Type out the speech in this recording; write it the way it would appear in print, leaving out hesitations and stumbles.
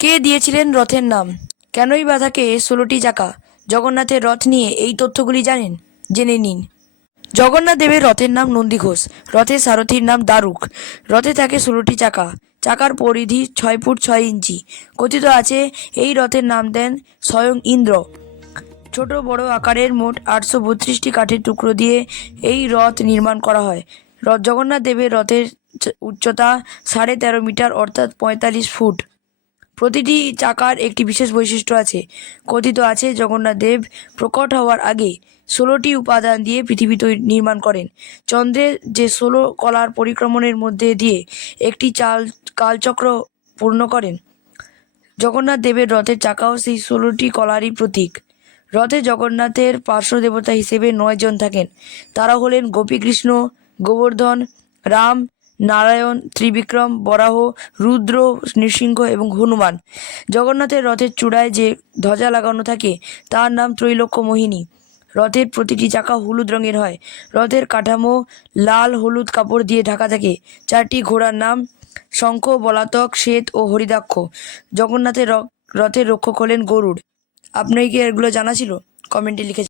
কে দিয়েছিলেন রথের নাম? কেনই বা থাকে 16টি চাকা? জগন্নাথের রথ নিয়ে এই তথ্যগুলি জানেন? জেনে নিন। জগন্নাথ দেবের রথের নাম নন্দীঘোষ। রথের সারথির নাম দারুক। রথে থাকে 16টি চাকা। চাকার পরিধি 6 ফুট 6 ইঞ্চি। কথিত আছে এই রথের নাম দেন স্বয়ং ইন্দ্র। ছোট বড় আকারের মোট 832টি কাঠের টুকরো দিয়ে এই রথ নির্মাণ করা হয়। জগন্নাথ দেবের রথের উচ্চতা 13.5 মিটার অর্থাৎ 45 ফুট। প্রতিটি চাকার একটি বিশেষ বৈশিষ্ট্য আছে। কথিত আছে জগন্নাথ দেব প্রকট হওয়ার আগে 16টি উপাদান দিয়ে পৃথিবী নির্মাণ করেন। চন্দ্রের যে 16 কলার পরিক্রমণের মধ্যে দিয়ে একটি কালচক্র পূর্ণ করেন। জগন্নাথ দেবের রথের চাকাও সেই 16টি কলারই প্রতীক। রথে জগন্নাথের পার্শ্ব দেবতা হিসেবে 9 জন থাকেন। তারা হলেন গোপীকৃষ্ণ, গোবর্ধন, রাম, নারায়ণ, ত্রিবিক্রম, বরাহ, রুদ্র, নৃসিংহ এবং হনুমান। জগন্নাথের রথের চূড়ায় যে ধ্বজা লাগানো থাকে তার নাম ত্রৈলোক্য মোহিনী। রথের প্রতিটি চাকা হলুদ রঙের হয়। রথের কাঠামো লাল হলুদ কাপড় দিয়ে ঢাকা থাকে। 4টি ঘোড়ার নাম শঙ্খ, বলাতক, শ্বেত ও হরিদাক্ষ। জগন্নাথের রথের রক্ষক হলেন গরুড়। আপনার কি এগুলো জানা ছিল? কমেন্টে লিখে